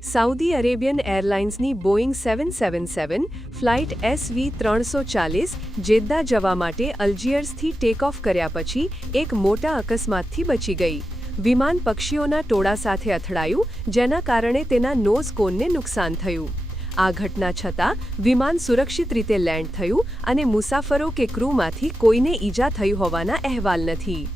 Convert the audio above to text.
Saudi Arabian એરલાઇન્સની Boeing seven seven seven flight SV ત્રણસો ચાલીસ જેદ્દા જવા માટે અલ્જિયર્સથી ટેક ઓફ કર્યા પછી એક મોટા અકસ્માતથી બચી ગઈ. વિમાન પક્ષીઓના ટોળા સાથે અથડાયું, જેના કારણે તેના નોઝ કોનને નુકસાન થયું. આ ઘટના છતાં વિમાન સુરક્ષિત રીતે લેન્ડ થયું અને મુસાફરો કે ક્રૂમાંથી કોઈને ઈજા થઈ હોવાના અહેવાલ નથી.